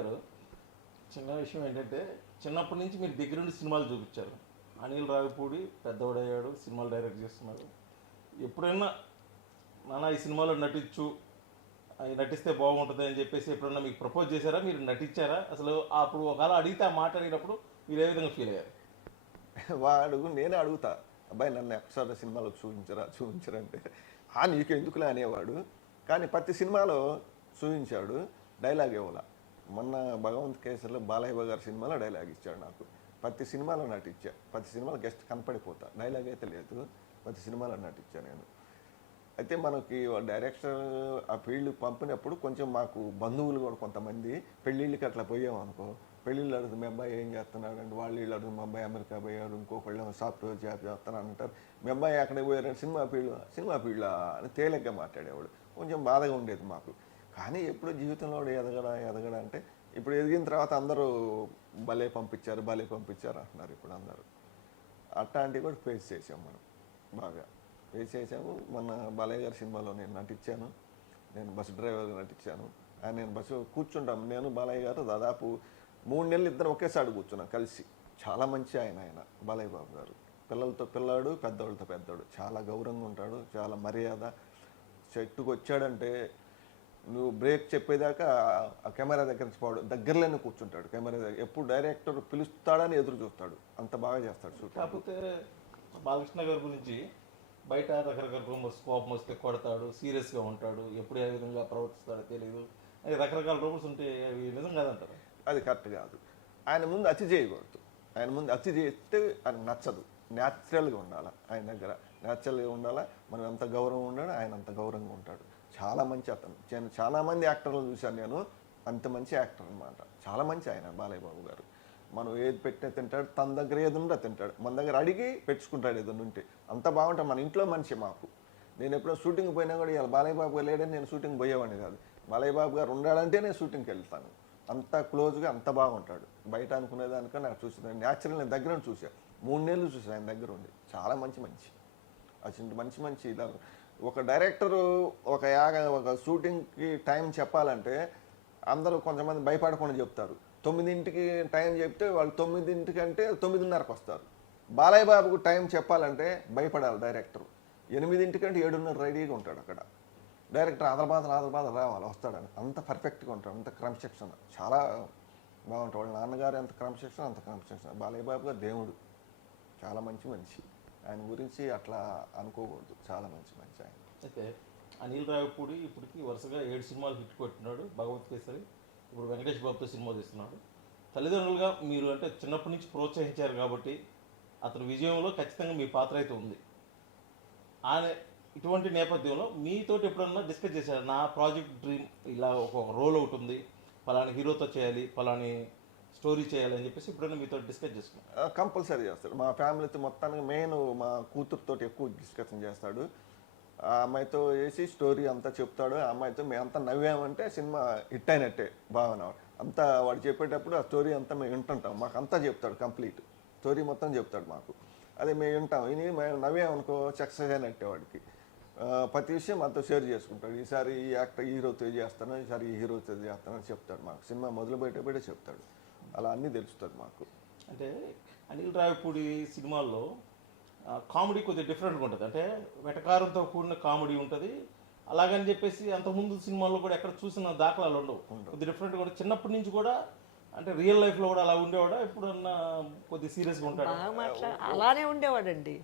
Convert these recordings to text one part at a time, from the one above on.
గారు, చిన్న విషయం ఏంటంటే చిన్నప్పటి నుంచి మీరు దగ్గర నుండి సినిమాలు చూపించారు. అనిల్ రావిపూడి పెద్దవాడయ్యాడు, సినిమాలు డైరెక్ట్ చేస్తున్నారు. ఎప్పుడైనా నాన్న ఈ సినిమాలో నటించు, అవి నటిస్తే బాగుంటుంది అని చెప్పేసి ఎప్పుడన్నా మీకు ప్రపోజ్ చేశారా? మీరు నటించారా? అసలు అప్పుడు ఒకవేళ అడిగితే ఆ మాట అడిగినప్పుడు మీరు ఏ విధంగా ఫీల్ అయ్యారు? వాడు నేనే అడుగుతా, అబ్బాయి నన్ను ఎక్కసారి సినిమాలో చూపించరంటే నీకు ఎందుకులే అనేవాడు. కానీ ప్రతి సినిమాలో చూపించాడు, డైలాగ్ ఇవ్వాల. మొన్న భగవంత్ కేసరిలో బాలయ్య గారి సినిమాలో డైలాగ్ ఇచ్చాడు నాకు. ప్రతి సినిమాలో నటించా, ప్రతి సినిమాలో గెస్ట్ కనపడిపోతా, డైలాగ్ అయితే లేదు, ప్రతి సినిమాలో నటించా నేను. అయితే మనకి డైరెక్టర్ ఆ ఫీల్డ్ పంపినప్పుడు కొంచెం మాకు బంధువులు కూడా కొంతమంది పెళ్ళిళ్ళకి అట్లా పోయామనుకో, పెళ్ళిళ్ళు అడుగుతుంది మీ అబ్బాయి ఏం చేస్తున్నాడు అంటే, వాళ్ళు వీళ్ళు అడుగుతుంది మా అబ్బాయి అమెరికా పోయాడు, ఇంకొకళ్ళు సాఫ్ట్వేర్ జాబ్ చేస్తాను అంటారు. మీ అబ్బాయి అక్కడికి పోయారంటే సినిమా ఫీల్డ్ అని తేలిగ్గా మాట్లాడేవాడు. కొంచెం బాధగా ఉండేది మాకు. కానీ ఎప్పుడు జీవితంలో ఎదగడా అంటే ఇప్పుడు ఎదిగిన తర్వాత అందరూ భలే పంపించారు అంటున్నారు ఇప్పుడు అందరూ. అట్లాంటివి కూడా ఫేస్ చేసాము మనం, బాగా ఫేస్ చేసాము. మొన్న బాలయ్య గారి సినిమాలో నేను నటించాను, నేను బస్సు డ్రైవర్గా నటించాను. నేను బస్సు కూర్చుంటాం, నేను బాలయ్య గారు దాదాపు 3 నెలలు ఇద్దరు ఒకేసారి కూర్చున్నాం కలిసి. చాలా మంచి ఆయన బాలయ్య బాబు గారు. పిల్లలతో పిల్లాడు, పెద్దవాళ్ళతో పెద్దవాడు, చాలా గౌరవంగా ఉంటాడు, చాలా మర్యాద. చెట్టుకు వచ్చాడంటే నువ్వు బ్రేక్ చెప్పేదాకా ఆ కెమెరా దగ్గర నుంచి పోవడం, దగ్గరలోనే కూర్చుంటాడు కెమెరా దగ్గర. ఎప్పుడు డైరెక్టర్ పిలుస్తాడని ఎదురు చూస్తాడు, అంత బాగా చేస్తాడు షూట్. కాకపోతే బాలకృష్ణ గారి గురించి బయట రకరకాల రూమర్స్, కోపం వస్తే కొడతాడు, సీరియస్గా ఉంటాడు, ఎప్పుడు ఏ విధంగా ప్రవర్తిస్తాడో తెలియదు, అది రకరకాల రూమర్స్ ఉంటే అవి నిజం కాదంటారు. అది కరెక్ట్ కాదు. ఆయన ముందు అతి చేయకూడదు. ఆయన ముందు అతి చేస్తే ఆయన నచ్చదు. న్యాచురల్గా ఉండాలి, ఆయన దగ్గర న్యాచురల్గా ఉండాలా. మనం ఎంత గౌరవం ఉన్నాడో ఆయన అంత గౌరవంగా ఉంటాడు. చాలా మంచి అతను. చాలా మంది యాక్టర్లు చూశాను నేను, అంత మంచి యాక్టర్ అనమాట. చాలా మంచి ఆయన బాలయ్య బాబు గారు. మనం ఏది పెట్టినా తింటాడు, తన దగ్గర ఏది ఉంటే తింటాడు, మన దగ్గర అడిగి పెట్టుకుంటాడు ఏదైనా ఉంటే. అంత బాగుంటాడు. మన ఇంట్లో మనిషి మాకు. నేను ఎప్పుడో షూటింగ్ పోయినా కూడా ఇలా బాలయ్య బాబు గారు లేడని నేను షూటింగ్ పోయేవాడిని కాదు. బాలయ్య బాబు గారు ఉండాలంటే నేను షూటింగ్కి వెళ్తాను. అంత క్లోజ్గా అంత బాగుంటాడు. బయట అనుకునేదానికన్నా నాకు చూసిన న్యాచురల్ నేను దగ్గర చూశాను. 3 నెలలు చూసాను ఆయన దగ్గర ఉండి. చాలా మంచి అసలు మంచి ఇలా ఒక డైరెక్టరు ఒక షూటింగ్కి టైం చెప్పాలంటే అందరూ కొంతమంది భయపడకుండా చెప్తారు. 9ంటికి టైం చెప్తే వాళ్ళు 9ంటికంటే 9:30కి వస్తారు. బాలయ్య బాబుకు టైం చెప్పాలంటే భయపడాలి డైరెక్టర్. 8ంటికంటే 7:30 రెడీగా ఉంటాడు అక్కడ. డైరెక్టర్ ఆదరబాద రావాలి వస్తాడని. అంత పర్ఫెక్ట్గా ఉంటాడు, అంత క్రమశిక్షణ. చాలా బాగుంటాడు. వాళ్ళ నాన్నగారు ఎంత క్రమశిక్షణ అంత క్రమశిక్షణ. బాలయ్య బాబు గారు దేవుడు, చాలా మంచి. ఆయన గురించి అట్లా అనుకోకూడదు. చాలా మంచి ఆయన. అయితే అనిల్ రావిపూడి ఇప్పటికి వరుసగా 7 సినిమాలు హిట్ కొట్టినాడు. భగవత్ కేసరి, ఇప్పుడు వెంకటేష్ బాబుతో సినిమా తీస్తున్నాడు. తల్లిదండ్రులుగా మీరు అంటే చిన్నప్పటి నుంచి ప్రోత్సహించారు కాబట్టి అతని విజయంలో ఖచ్చితంగా మీ పాత్ర అయితే ఉంది. ఆయన ఇటువంటి నేపథ్యంలో మీతోటి ఎప్పుడన్నా డిస్కస్ చేశారు, నా ప్రాజెక్ట్ డ్రీమ్ ఇలా ఒక రోల్ ఒకటి ఉంది, ఫలాని హీరోతో చేయాలి, ఫలాని స్టోరీ చేయాలి అని చెప్పేసి ఎప్పుడైనా మీతో డిస్కస్ చేసుకున్నాను? కంపల్సరీ చేస్తాడు. మా ఫ్యామిలీతో మొత్తానికి మెయిన్ మా కూతురుతో ఎక్కువ డిస్కషన్ చేస్తాడు. ఆ అమ్మాయితో వేసి స్టోరీ అంతా చెప్తాడు. ఆ అమ్మాయితో మేమంతా నవ్వామంటే సినిమా హిట్ అయినట్టే భావన. అంతా వాడు చెప్పేటప్పుడు ఆ స్టోరీ అంతా మేము వింటుంటాం. మాకు అంతా చెప్తాడు, కంప్లీట్ స్టోరీ మొత్తం చెప్తాడు మాకు. అదే మేము వింటాం. మేము నవ్వామనుకో సక్సెస్ అయినట్టే వాడికి. ప్రతి విషయం మాతో షేర్ చేసుకుంటాడు. ఈసారి ఈ యాక్టర్ హీరోతో చేస్తాను, ఈసారి ఈ హీరోతో చేస్తానని చెప్తాడు మాకు. సినిమా మొదలు పెట్టే చెప్తాడు. అలా అన్నీ తెలుస్తుంది మాకు. అంటే అనిల్ రావిపూడి సినిమాల్లో కామెడీ కొద్దిగా డిఫరెంట్గా ఉంటుంది. అంటే వెటకారంతో కూడిన కామెడీ ఉంటుంది. అలాగని చెప్పేసి అంతకుముందు సినిమాల్లో కూడా ఎక్కడ చూసిన దాఖలాలు ఉండవు. కొద్దిగా డిఫరెంట్గా కూడా చిన్నప్పటి నుంచి కూడా అంటే రియల్ లైఫ్లో కూడా అలా ఉండేవాడా? ఎప్పుడన్నా కొద్దిగా సీరియస్గా ఉంటాడు? అలానే ఉండేవాడండి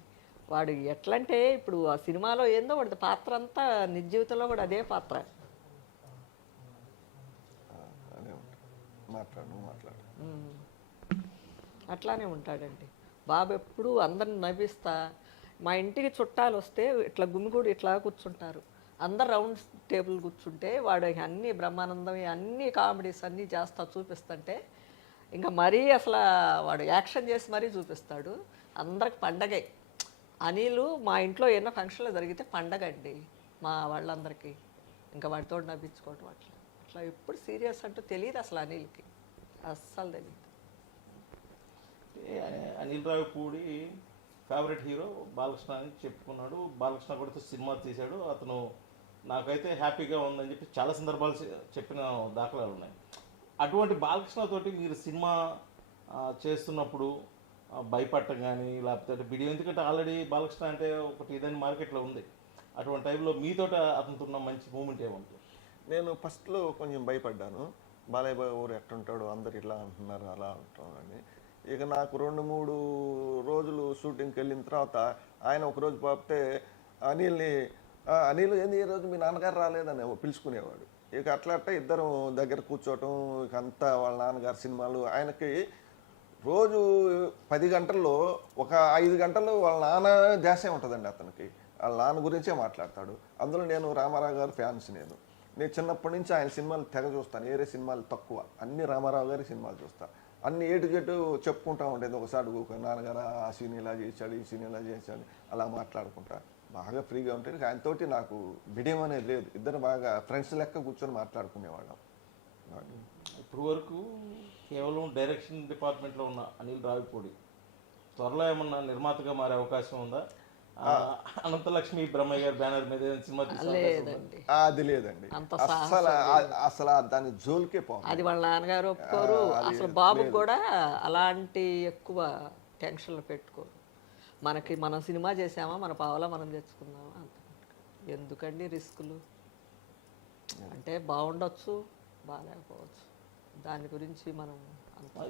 వాడు. ఎట్లంటే ఇప్పుడు ఆ సినిమాలో ఏందో వాడి పాత్ర అంతా నిజ జీవితంలో కూడా అదే పాత్ర. అట్లానే ఉంటాడండి బాబు. ఎప్పుడు అందరిని నవ్విస్తా. మా ఇంటికి చుట్టాలు వస్తే ఇట్లా గుమిగూడి ఇట్లా కూర్చుంటారు. అందరు రౌండ్ టేబుల్ కూర్చుంటే వాడు అన్ని బ్రహ్మానందం అన్ని కామెడీస్ అన్నీ చేస్తా చూపిస్తుంటే ఇంకా మరీ అసలు వాడు యాక్షన్ చేసి మరీ చూపిస్తాడు. అందరికి పండగే. అనిలు మా ఇంట్లో ఎన్నో ఫంక్షన్లు జరిగితే పండగ అండి మా వాళ్ళందరికీ. ఇంకా వాడితో నవ్వించుకోవటం అట్లా ఎప్పుడు సీరియస్ అంటూ తెలియదు అసలు అనిల్కి, అస్సలు తెలియదు. అనిల్ రావిపూడి ఫేవరెట్ హీరో బాలకృష్ణ అని చెప్పుకున్నాడు. బాలకృష్ణ కూడా సినిమా తీశాడు. అతను నాకైతే హ్యాపీగా ఉందని చెప్పి చాలా సందర్భాలు చెప్పిన దాఖలాలు ఉన్నాయి. అటువంటి బాలకృష్ణతోటి మీరు సినిమా చేస్తున్నప్పుడు భయపడటం కానీ లేకపోతే బిడియం, ఎందుకంటే ఆల్రెడీ బాలకృష్ణ అంటే ఒకటి ఏదైనా మార్కెట్లో ఉంది. అటువంటి టైంలో మీతోట అతనితో ఉన్న మంచి మూమెంట్ ఏముంటుంది? నేను ఫస్ట్లో కొంచెం భయపడ్డాను. బాలయ్య బాబు ఊరు ఎట్టుంటాడు, అందరు ఇట్లా అంటున్నారు అలా అంటున్నారని. ఇక నాకు 2-3 రోజులు షూటింగ్కి వెళ్ళిన తర్వాత ఆయన ఒకరోజు పాపితే అనిల్ని అనిల్ ఏంది ఈ రోజు మీ నాన్నగారు రాలేదని పిలుచుకునేవాడు. ఇక అట్లా ఇద్దరం దగ్గర కూర్చోవటం, ఇక అంతా వాళ్ళ నాన్నగారి సినిమాలు. ఆయనకి రోజు 10 గంటల్లో ఒక 5 గంటలు వాళ్ళ నాన్న ధ్యాసే ఉంటుందండి అతనికి. వాళ్ళ నాన్న గురించే మాట్లాడతాడు. అందులో నేను రామారావు గారి ఫ్యాన్స్. నేను చిన్నప్పటి నుంచి ఆయన సినిమాలు తెగ చూస్తాను. వేరే సినిమాలు తక్కువ, అన్ని రామారావు గారి సినిమాలు చూస్తాను. అన్ని ఏటు జట్టు చెప్పుకుంటూ ఉండేది. ఒకసారి నాన్నగారు ఆ సీన్ ఇలా చేశాడు, ఈ సీన్ ఇలా చేశాడు, అలా మాట్లాడుకుంటా బాగా ఫ్రీగా ఉంటుంది. ఆయనతోటి నాకు బిడియం అనేది లేదు. ఇద్దరు బాగా ఫ్రెండ్స్ లెక్క కూర్చొని మాట్లాడుకునేవాళ్ళం. ఇప్పుడు వరకు కేవలం డైరెక్షన్ డిపార్ట్మెంట్లో ఉన్న అనిల్ రావిపూడి త్వరలో ఏమన్నా నిర్మాతగా మారే అవకాశం ఉందా? అనంతలక్ష్మి బ్రహ్మయ్య గారి బ్యానర్ మీద సినిమా లేదండి, అది లేదండి. అసలు దాని జోలికే పోవాలి. అది వాళ్ళ నాన్నగారు ఒప్పుకోరు. అసలు బాబు కూడా అలాంటి ఎక్కువ టెన్షన్లు పెట్టుకోరు. మనం సినిమా చేసామా, మన పావలా మనం తెచ్చుకుందామా, అంత ఎందుకండి రిస్కులు. అంటే బాగుండొచ్చు, బాగాలేకపోవచ్చు. దాని గురించి మనం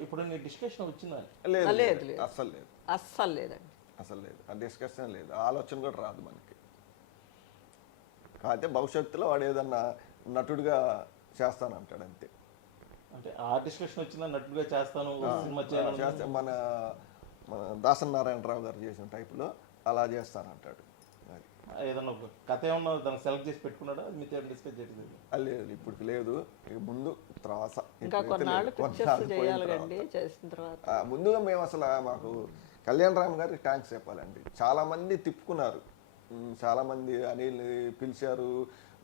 ఇప్పుడు డిస్కషన్ వచ్చిందా? లేదు లేదు, అస్సలు లేదు, అస్సలు లేదండి, అసలు లేదు. ఆ డిస్కషన్ లేదు, ఆలోచన కూడా రాదు మనకి. కాకపోతే భవిష్యత్తులో వాడు ఏదన్నా నటుడిగా చేస్తానంటాడు అంతే. అంటే ఆ డిస్కషన్ వచ్చిందా నటుడిగా చేస్తాను సినిమా చేయాలి, మన దాసరి నారాయణరావు గారు చేసిన టైపులో అలా చేస్తానంటాడు. ఏదన్నా ఒక కథ ఏమన్నా దాన్ని సెలెక్ట్ చేసి పెట్టుకున్నాడా? మీతో డిస్కస్ చేయలేదు? లేదు, ఇప్పుడు లేదు. ఇక ముందు త్రాస ఇంకా కొన్నాళ్ళు చేయాలండి. చేసిన తర్వాత ముందుగా మేము అసలు మాకు కళ్యాణ్ రామ్ గారికి థ్యాంక్స్ చెప్పాలండి. చాలామంది తిప్పుకున్నారు, చాలామంది అనిల్ పిలిచారు,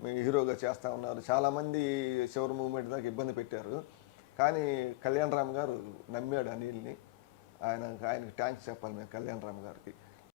మేము హీరోగా చేస్తా ఉన్నారు. చాలామంది చివరి మూమెంట్ దాకా ఇబ్బంది పెట్టారు. కానీ కళ్యాణ్ రామ్ గారు నమ్మాడు అనిల్ని. ఆయనకి థ్యాంక్స్ చెప్పాలి మేము కళ్యాణ్ రామ్ గారికి.